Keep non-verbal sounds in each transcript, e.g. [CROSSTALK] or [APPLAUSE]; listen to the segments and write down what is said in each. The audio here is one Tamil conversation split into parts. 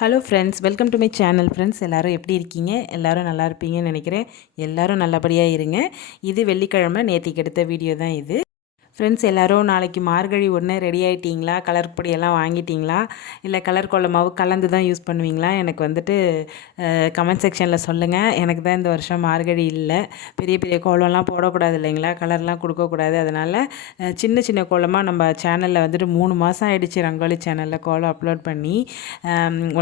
Hello friends welcome to my channel friends எல்லாரும் எப்படி இருக்கீங்க? எல்லாரும் நல்லா இருப்பீங்கன்னு நினைக்கிறேன். எல்லாரும் நல்லபடியாக இருங்க. இது வெள்ளிக்கிழமை நேற்றுக்கு எடுத்த வீடியோ தான் இது. ஃப்ரெண்ட்ஸ் எல்லோரும் நாளைக்கு மார்கழி ஒன்று ரெடி ஆகிட்டீங்களா கலர் பொடியெல்லாம் வாங்கிட்டீங்களா? இல்லை கலர் கோலமாவு கலந்து தான் யூஸ் பண்ணுவீங்களா? எனக்கு வந்துட்டு கமெண்ட் செக்ஷனில் சொல்லுங்கள் எனக்கு தான் இந்த வருஷம் மார்கழி இல்லை. பெரிய பெரிய கோலம்லாம் போடக்கூடாது இல்லைங்களா? கலர்லாம் கொடுக்கக்கூடாது அதனால் சின்ன சின்ன கோலமாக நம்ம சேனலில் வந்துட்டு மூணு மாதம் ஆகிடுச்சு ரங்கோலி சேனலில் கோலம் அப்லோட் பண்ணி.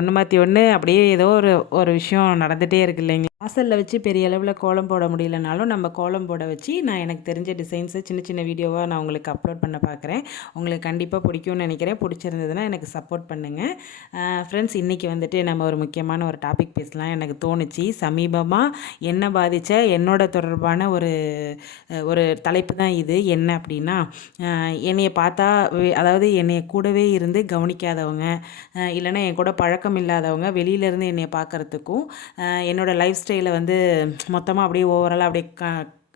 ஒன்று மாற்றி ஒன்று அப்படியே ஏதோ ஒரு ஒரு விஷயம் நடந்துகிட்டே இருக்கு இல்லைங்களா? வாசலில் வச்சு பெரிய அளவில் கோலம் போட முடியலனாலும் நம்ம கோலம் போட வச்சு நான் எனக்கு தெரிஞ்ச டிசைன்ஸை சின்ன சின்ன வீடியோவாக நான் உங்களுக்கு அப்லோட் பண்ண பார்க்குறேன் உங்களுக்கு கண்டிப்பாக பிடிக்கும்னு நினைக்கிறேன். பிடிச்சிருந்ததுன்னா எனக்கு சப்போர்ட் பண்ணுங்கள் ஃப்ரெண்ட்ஸ் இன்றைக்கி வந்துட்டு நம்ம ஒரு முக்கியமான ஒரு டாபிக் பேசலாம். எனக்கு தோணுச்சு சமீபமாக என்ன பாதித்த என்னோட தொடர்பான ஒரு ஒரு தலைப்பு தான் இது. என்ன அப்படின்னா என்னையை என்னைய பார்த்தா அதாவது என்னையை கூடவே இருந்து கவனிக்காதவங்க இல்லைன்னா என் கூட பழக்கம் இல்லாதவங்க வெளியிலேருந்து என்னை பார்க்குறதுக்கும் என்னோடய லைஃப் ஸ்டைலை வந்து மொத்தமாக அப்படியே ஓவராலாக அப்படியே க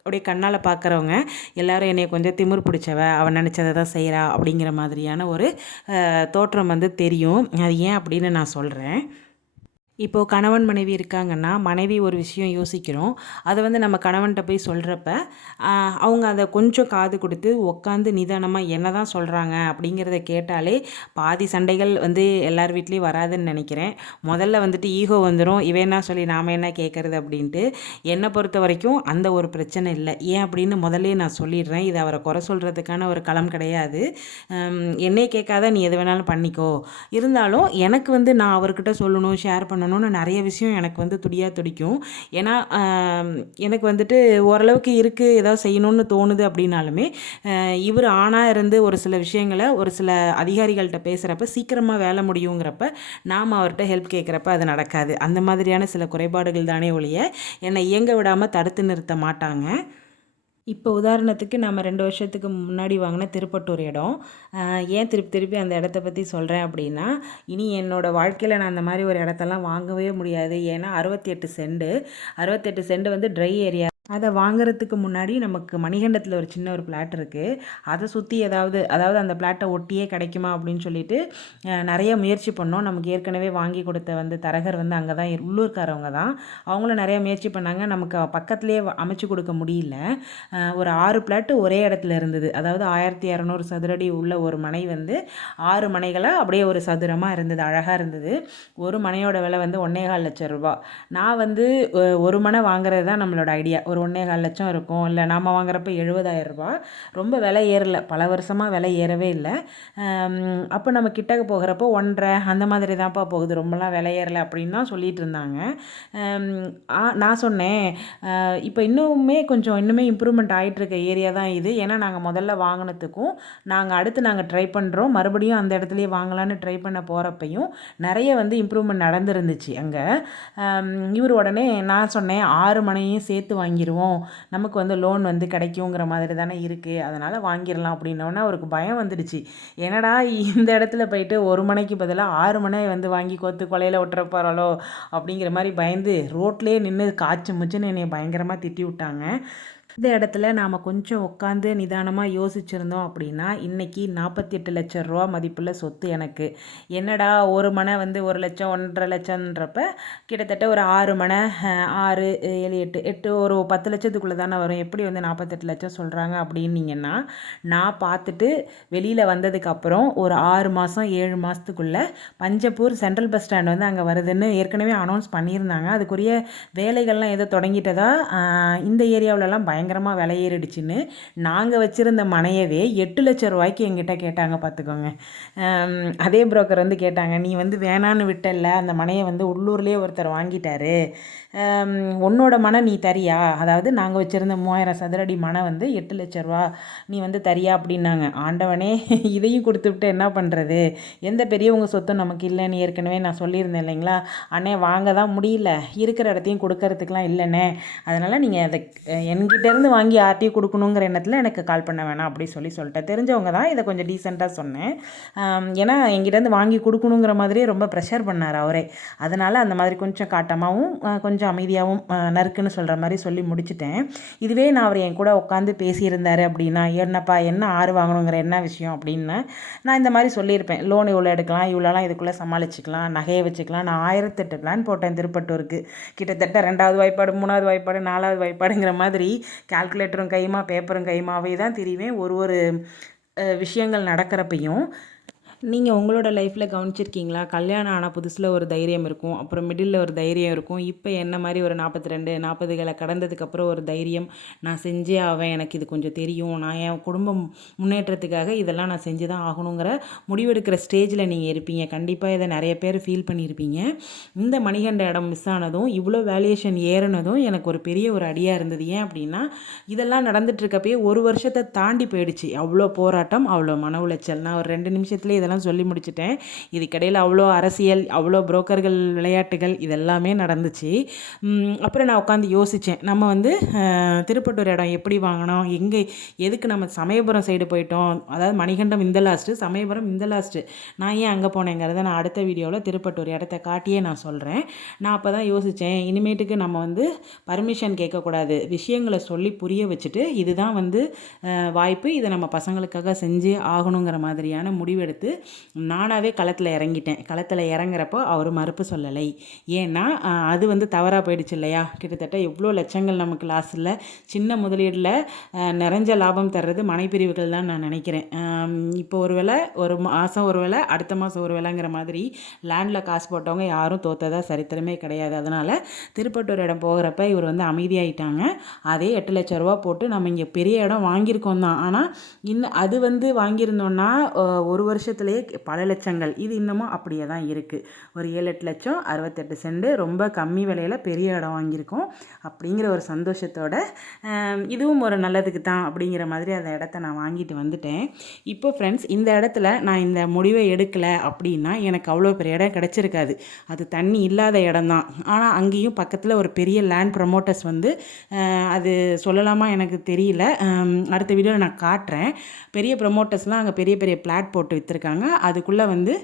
அப்படியே கண்ணால் பார்க்குறவங்க எல்லாரும் என்னை கொஞ்சம் திமிர் பிடிச்சவ அவன் நினச்சதை தான் செய்கிறா அப்படிங்கிற மாதிரியான ஒரு தோற்றம் வந்து தெரியும். அது ஏன் அப்படின்னு நான் சொல்கிறேன் இப்போது கணவன் மனைவி இருக்காங்கன்னா மனைவி ஒரு விஷயம் யோசிக்கிறோம். அதை வந்து நம்ம கணவன்கிட்ட போய் சொல்கிறப்ப அவங்க அதை கொஞ்சம் காது கொடுத்து உட்காந்து நிதானமாக என்ன தான் சொல்கிறாங்க அப்படிங்கிறத கேட்டாலே பாதி சண்டைகள் வந்து எல்லார் வீட்லேயும் வராதுன்னு நினைக்கிறேன். முதல்ல வந்துட்டு ஈகோ வந்துடும் இவன் என்ன சொல்லி நாம் என்ன கேட்குறது அப்படின்ட்டு என்னை பொறுத்த வரைக்கும் அந்த ஒரு பிரச்சனை இல்லை. ஏன் அப்படின்னு முதல்ல நான் சொல்லிடுறேன். இது அவரை குறை சொல்கிறதுக்கான ஒரு களம் கிடையாது. என்னையே கேட்காத நீ எது வேணாலும் பண்ணிக்கோ. இருந்தாலும் எனக்கு வந்து நான் அவர்கிட்ட சொல்லணும் ஷேர் பண்ணணும்னு நிறைய விஷயம் எனக்கு வந்து துடியாக துடிக்கும். ஏன்னா எனக்கு வந்துட்டு ஓரளவுக்கு இருக்குது ஏதாவது செய்யணும்னு தோணுது அப்படின்னாலுமே இவர் ஆணாக இருந்து ஒரு சில விஷயங்களை ஒரு சில அதிகாரிகள்கிட்ட பேசுகிறப்ப சீக்கிரமாக வேலை முடியுங்கிறப்ப நாம் அவர்கிட்ட ஹெல்ப் கேட்குறப்ப அது நடக்காது. அந்த மாதிரியான சில குறைபாடுகள் தானே ஒழிய என்னை இயங்க விடாமல் தடுத்து நிறுத்த மாட்டாங்க. இப்போ உதாரணத்துக்கு நம்ம ரெண்டு வருஷத்துக்கு முன்னாடி வாங்கின திருப்பட்டூர் இடம். ஏன் திருப்பி திருப்பி அந்த இடத்த பற்றி சொல்கிறேன் அப்படின்னா இனி என்னோடய வாழ்க்கையில் நான் அந்த மாதிரி ஒரு இடத்தெல்லாம் வாங்கவே முடியாது. ஏன்னா அறுபத்தி எட்டு செண்டு. அறுபத்தெட்டு செண்டு வந்து ட்ரை ஏரியா அதை வாங்குறதுக்கு முன்னாடி நமக்கு மணிகண்டத்தில் ஒரு சின்ன ஒரு பிளாட் இருக்குது அதை சுற்றி ஏதாவது அதாவது அந்த பிளாட்டை ஒட்டியே கிடைக்குமா அப்படின்னு சொல்லிட்டு நிறைய முயற்சி பண்ணோம். நமக்கு ஏற்கனவே வாங்கி கொடுத்த வந்து தரகர் வந்து அங்கே தான் உள்ளூர்காரவங்க தான். அவங்களும் நிறைய முயற்சி பண்ணாங்க. நமக்கு பக்கத்துலேயே அமைச்சு கொடுக்க முடியல. ஒரு ஆறு பிளாட்டு ஒரே இடத்துல இருந்தது. அதாவது ஆயிரத்தி இரநூறு சதுரடி உள்ள ஒரு மனை வந்து ஆறு மனைகளாக அப்படியே ஒரு சதுரமாக இருந்தது. அழகாக இருந்தது. ஒரு மனையோட விலை வந்து ஒன்னேகால் லட்சம் ரூபா. நான் வந்து ஒரு மனை வாங்குறது தான் நம்மளோட ஐடியா ஒரு ஒன்னேகால் லட்சம் இருக்கும். இல்லை நாம் வாங்குறப்ப எழுபதாயிரம் ரூபாய். ரொம்ப விலை ஏறல. பல வருஷமாக விலை ஏறவே இல்லை. அப்போ நம்ம கிட்டக்க போகிறப்போ ஒன்றரை அந்த மாதிரி தான்ப்பா போகுது. ரொம்பலாம் விலை ஏறலை அப்படின்னு தான் சொல்லிட்டு இருந்தாங்க. ஆ, நான் சொன்னேன் இப்போ இன்னுமே கொஞ்சம் இன்னுமே இம்ப்ரூவ்மெண்ட் ஆகிட்டுருக்க ஏரியா தான் இது. ஏன்னா நாங்கள் முதல்ல வாங்கினதுக்கும் நாங்கள் அடுத்து நாங்கள் ட்ரை பண்ணுறோம் மறுபடியும் அந்த இடத்துலையே வாங்கலான்னு ட்ரை பண்ண போகிறப்பையும் நிறைய வந்து இம்ப்ரூவ்மெண்ட் நடந்துருந்துச்சு அங்கே. இவர் உடனே நான் சொன்னேன் ஆறு மனையும் சேர்த்து வாங்கிடுவோம் நமக்கு வந்து லோன் வந்து கிடைக்குங்கிற மாதிரி தானே இருக்குது அதனால் வாங்கிடலாம் அப்படின்னோடனே அவருக்கு பயம் வந்துடுச்சு. என்னடா இந்த இடத்துல போயிட்டு ஒரு மணிக்கு பதிலாக ஆறு மணி வந்து வாங்கி கொத்து கொலையில் விட்டுற போகிறாளோ அப்படிங்கிற மாதிரி பயந்து ரோட்லேயே நின்று காய்ச்சி முச்சுன்னு என்னை பயங்கரமாக திட்டி விட்டாங்க. இந்த இடத்துல நாம் கொஞ்சம் உட்காந்து நிதானமாக யோசிச்சிருந்தோம் அப்படின்னா இன்றைக்கி நாற்பத்தி எட்டு லட்சம் ரூபா மதிப்புள்ள சொத்து எனக்கு. என்னடா ஒரு மனை வந்து ஒரு லட்சம் ஒன்றரை லட்சம்ன்றப்ப கிட்டத்தட்ட ஒரு ஆறு மனை ஆறு ஏழு எட்டு எட்டு ஒரு பத்து லட்சத்துக்குள்ளே தானே வரும். எப்படி வந்து நாற்பத்தெட்டு லட்சம் சொல்கிறாங்க அப்படின்னீங்கன்னா நான் பார்த்துட்டு வெளியில் வந்ததுக்கப்புறம் ஒரு ஆறு மாதம் ஏழு மாதத்துக்குள்ளே பஞ்சப்பூர் சென்ட்ரல் பஸ் ஸ்டாண்ட் வந்து அங்கே வருதுன்னு ஏற்கனவே அனௌன்ஸ் பண்ணியிருந்தாங்க. அதுக்குரிய வேலைகள்லாம் ஏதோ தொடங்கிட்டதா இந்த ஏரியாவிலலாம் பயங்கரமாக விலை ஏறிடுச்சுன்னு நாங்கள் வச்சுருந்த மனையவே எட்டு லட்சம் ரூபாய்க்கு எங்கிட்ட கேட்டாங்க பார்த்துக்கோங்க அதே புரோக்கர் வந்து கேட்டாங்க நீ வந்து வேணான்னு விட்டல்ல அந்த மனையை வந்து உள்ளூர்லேயே ஒருத்தர் வாங்கிட்டாரு. உன்னோட மனை நீ தரியா? அதாவது நாங்கள் வச்சுருந்த மூவாயிரம் சதுரடி மனை வந்து எட்டு லட்ச ரூபா நீ வந்து தரியா? அப்படின்னாங்க. ஆண்டவனே இதையும் கொடுத்து விட்டு என்ன பண்ணுறது எந்த பெரியவங்க சொத்தும் நமக்கு இல்லைன்னு ஏற்கனவே நான் சொல்லியிருந்தேன் இல்லைங்களா? அண்ணே வாங்க தான் முடியல. இருக்கிற இடத்தையும் கொடுக்கறதுக்கெலாம் இல்லைண்ணே. அதனால் நீங்கள் அதை என்கிட்ட இங்கேருந்து வாங்கி யார்ட்டையும் கொடுக்கணுங்கிற எண்ணத்தில் எனக்கு கால் பண்ண வேணாம் அப்படி சொல்லி சொல்லிட்டேன். தெரிஞ்சவங்க தான் இதை கொஞ்சம் டீசெண்டாக சொன்னேன். ஏன்னா எங்கிட்டேருந்து வாங்கி கொடுக்கணுங்கிற மாதிரியே ரொம்ப ப்ரெஷர் பண்ணார் அவரே. அதனால் அந்த மாதிரி கொஞ்சம் காட்டமாகவும் கொஞ்சம் அமைதியாகவும் நறுக்குன்னு சொல்கிற மாதிரி சொல்லி முடிச்சிட்டேன். இதுவே நான் அவர் என் கூட உட்காந்து பேசியிருந்தார் அப்படின்னா என்னப்பா என்ன ஆறு வாங்கணுங்கிற என்ன விஷயம் அப்படின்னு நான் இந்த மாதிரி சொல்லியிருப்பேன். லோன் இவ்வளோ எடுக்கலாம் இவ்வளோலாம் இதுக்குள்ளே சமாளிச்சிக்கலாம் நகையை வச்சுக்கலாம். நான் ஆயிரத்தெட்டு பிளான் போட்டேன் திருப்பட்டூருக்கு கிட்டத்தட்ட ரெண்டாவது வாய்ப்பாடு மூணாவது வாய்ப்பாடு நாலாவது வாய்ப்பாடுங்கிற மாதிரி கால்குலேட்டரும் கைமா பேப்பரும் கையுமாவே தான் தெரியுவேன் ஒரு ஒரு விஷயங்கள் நடக்கிறப்பையும். நீங்கள் உங்களோட லைஃப்பில் கவனிச்சிருக்கீங்களா? கல்யாணம் ஆன புதுசில் ஒரு தைரியம் இருக்கும். அப்புறம் மிடில் ஒரு தைரியம் இருக்கும். இப்போ என்ன மாதிரி ஒரு நாற்பத்தி ரெண்டு நாற்பதுகளை கடந்ததுக்கப்புறம் ஒரு தைரியம் நான் செஞ்சே ஆவேன் எனக்கு இது கொஞ்சம் தெரியும் நான் என் குடும்பம் முன்னேற்றத்துக்காக இதெல்லாம் நான் செஞ்சு தான் ஆகணுங்கிற முடிவெடுக்கிற ஸ்டேஜில் நீங்கள் இருப்பீங்க. கண்டிப்பாக இதை நிறைய பேர் ஃபீல் பண்ணியிருப்பீங்க இந்த மணிகண்ட இடம் மிஸ் ஆனதும் இவ்வளோ வேல்யூஷன் ஏறினதும் எனக்கு ஒரு பெரிய ஒரு அடியாக இருந்தது. ஏன் அப்படின்னா இதெல்லாம் நடந்துட்டு இருக்கப்பயே ஒரு வருஷத்தை தாண்டி போயிடுச்சு. அவ்வளோ போராட்டம் அவ்வளோ மன உளைச்சல். நான் ஒரு ரெண்டு நிமிஷத்துலேயே இதெல்லாம் சொல்லி முடிச்சிட்டேன். இதுக்கிடையில் அவ்வளோ அரசியல் அவ்வளோ புரோக்கர்கள் விளையாட்டுகள் இதெல்லாமே நடந்துச்சு. அப்புறம் நான் உட்காந்து யோசித்தேன் நம்ம வந்து திருப்பட்டூர் இடம் எப்படி வாங்கினோம்? எங்கே எதுக்கு நம்ம சமயபுரம் சைடு போயிட்டோம்? அதாவது மணிகண்டம் இந்த லாஸ்ட்டு சமயபுரம் இந்த லாஸ்ட்டு நான் ஏன் அங்கே போனேங்கிறத நான் அடுத்த வீடியோவில் திருப்பட்டூர் இடத்த காட்டியே நான் சொல்கிறேன் நான் அப்போ தான் யோசித்தேன் இனிமேட்டுக்கு நம்ம வந்து பர்மிஷன் கேட்கக்கூடாது. விஷயங்களை சொல்லி புரிய வச்சுட்டு இதுதான் வந்து வாய்ப்பு. இதை நம்ம பசங்களுக்காக செஞ்சு ஆகணுங்கிற மாதிரியான முடிவெடுத்து நானாகவே களத்தில் இறங்கிட்டேன். களத்தில் இறங்குறப்போ அவர் மறுப்பு சொல்லலை. ஏன்னா அது வந்து தவறாக போயிடுச்சு இல்லையா? கிட்டத்தட்ட எவ்வளோ லட்சங்கள் நமக்கு லாஸ் இல்லை சின்ன முதலீடில் நிறைஞ்ச லாபம் தர்றது மனைப்பிரிவுகள் தான் நான் நினைக்கிறேன். இப்போ ஒரு வேளை ஒரு மாதம் ஒரு வேளை அடுத்த மாதம் ஒரு வேளைங்கிற மாதிரி லேண்டில் காசு போட்டவங்க யாரும் தோத்ததா சரித்திரமே கிடையாது. அதனால் திருப்பட்டூர் இடம் போகிறப்ப இவர் வந்து அமைதியாயிட்டாங்க. அதே எட்டு லட்ச ரூபா போட்டு நம்ம இங்கே பெரிய இடம் வாங்கியிருக்கோம் தான். ஆனால் இன்னும் அது வந்து வாங்கியிருந்தோன்னா ஒரு வருஷத்தில் வருஷத்துலேயே பல லட்சங்கள். இது இன்னமும் அப்படியே தான் இருக்குது ஒரு ஏழு எட்டு லட்சம் அறுபத்தெட்டு சென்ட் ரொம்ப கம்மி விலையில் பெரிய இடம் வாங்கியிருக்கோம். அப்படிங்கிற ஒரு சந்தோஷத்தோட இதுவும் ஒரு நல்லதுக்கு தான் அப்படிங்கிற மாதிரி அந்த இடத்த நான் வாங்கிட்டு வந்துட்டேன். இப்போ ஃப்ரெண்ட்ஸ் இந்த இடத்துல நான் இந்த முடிவை எடுக்கலை அப்படின்னா எனக்கு அவ்வளோ பெரிய இடம் கிடச்சிருக்காது. அது தண்ணி இல்லாத இடம் தான். ஆனால் அங்கேயும் பக்கத்தில் ஒரு பெரிய லேண்ட் ப்ரமோட்டர்ஸ் வந்து அது சொல்லலாமா எனக்கு தெரியல. அடுத்த வீடியோவில் நான் காட்டுறேன். பெரிய ப்ரமோட்டர்ஸ்லாம் அங்கே பெரிய பெரிய பிளாட் போட்டு விற்றுருக்காங்க அதுக்குள்ளே வந்து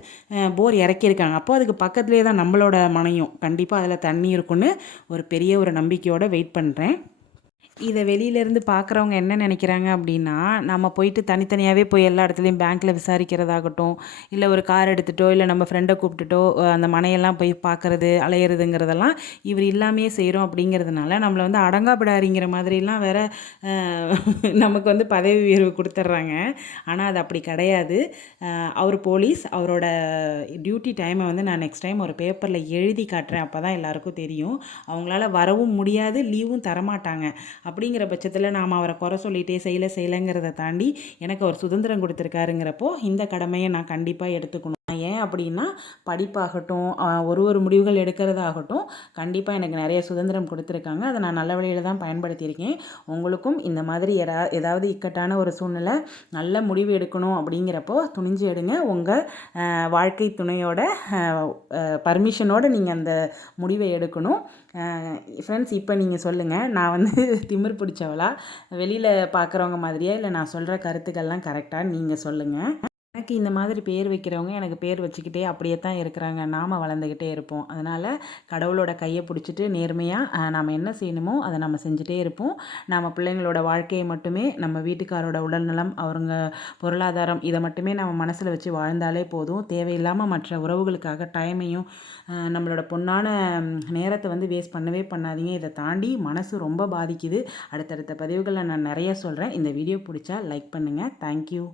போர் இறக்கியிருக்காங்க. அப்போ அதுக்கு பக்கத்துலேயே தான் நம்மளோட மனையும். கண்டிப்பாக அதில் தண்ணி இருக்குன்னு ஒரு பெரிய ஒரு நம்பிக்கையோடு வெயிட் பண்ணுறேன் இதை வெளியிலேருந்து பார்க்குறவங்க என்ன நினைக்கிறாங்க அப்படின்னா நம்ம போயிட்டு தனித்தனியாகவே போய் எல்லா இடத்துலையும் பேங்க்கில் விசாரிக்கிறதாகட்டும் இல்லை ஒரு கார் எடுத்துகிட்டோ இல்லை நம்ம ஃப்ரெண்டை கூப்பிட்டுட்டோ அந்த மனையெல்லாம் போய் பார்க்குறது அலையிறதுங்கிறதெல்லாம் இவர் இல்லாமையே செய்கிறோம் அப்படிங்கிறதுனால நம்மளை வந்து அடங்காப்படாரிங்கிற மாதிரிலாம் வேற நமக்கு வந்து பதவி உயர்வு கொடுத்துட்றாங்க ஆனால் அது அப்படி கிடையாது. அவர் போலீஸ் அவரோட டியூட்டி டைமை வந்து நான் நெக்ஸ்ட் டைம் ஒரு பேப்பரில் எழுதி காட்டுறேன். அப்போ தான் எல்லாருக்கும் தெரியும். அவங்களால வரவும் முடியாது லீவும் தரமாட்டாங்க. அப்படிங்கிற பட்சத்தில் நாம் அவரை குறை சொல்லிகிட்டே செய்யலை செய்யலைங்கிறத தாண்டி எனக்கு அவர் சுதந்திரம் கொடுத்துருக்காருங்கிறப்போ இந்த கடமையை நான் கண்டிப்பாக எடுத்துக்கணும். ஏன் அப்படின்னா படிப்பாகட்டும் ஒரு ஒரு முடிவுகள் எடுக்கிறதாகட்டும் கண்டிப்பாக எனக்கு நிறைய சுதந்திரம் கொடுத்துருக்காங்க. அதை நான் நல்ல வழியில் தான் பயன்படுத்தியிருக்கேன். உங்களுக்கும் இந்த மாதிரி எதா ஏதாவது இக்கட்டான ஒரு சூழ்நிலை நல்ல முடிவு எடுக்கணும் அப்படிங்கிறப்போ துணிஞ்சு எடுங்க. உங்கள் வாழ்க்கை துணையோட பர்மிஷனோடு நீங்கள் அந்த முடிவை எடுக்கணும். ஃப்ரெண்ட்ஸ் இப்போ நீங்கள் சொல்லுங்கள் நான் வந்து [LAUGHS] திமிர் பிடிச்சவளா? வெளியில் பார்க்குறவங்க மாதிரியா? இல்லை நான் சொல்கிற கருத்துக்கள்லாம் கரெக்டாக நீங்கள் சொல்லுங்கள் எனக்கு இந்த மாதிரி பேர் வைக்கிறவங்க எனக்கு பேர் வச்சுக்கிட்டே அப்படியே தான் இருக்கிறாங்க. நாம் வளர்ந்துக்கிட்டே இருப்போம். அதனால் கடவுளோட கையை பிடிச்சிட்டு நேர்மையாக நாம் என்ன செய்யணுமோ அதை நம்ம செஞ்சுட்டே இருப்போம். நம்ம பிள்ளைங்களோட வாழ்க்கையை மட்டுமே நம்ம வீட்டுக்காரோட உடல்நலம் அவருங்க பொருளாதாரம் இதை மட்டுமே நம்ம மனசில் வச்சு வாழ்ந்தாலே போதும். தேவையில்லாமல் மற்ற உறவுகளுக்காக டைமையும் நம்மளோட பொண்ணான நேரத்தை வந்து வேஸ்ட் பண்ணவே பண்ணாதீங்க. இதை தாண்டி மனசு ரொம்ப பாதிக்குது. அடுத்தடுத்த பதிவுகளை நான் நிறைய சொல்கிறேன் இந்த வீடியோ பிடிச்சா லைக் பண்ணுங்கள் தேங்க்யூ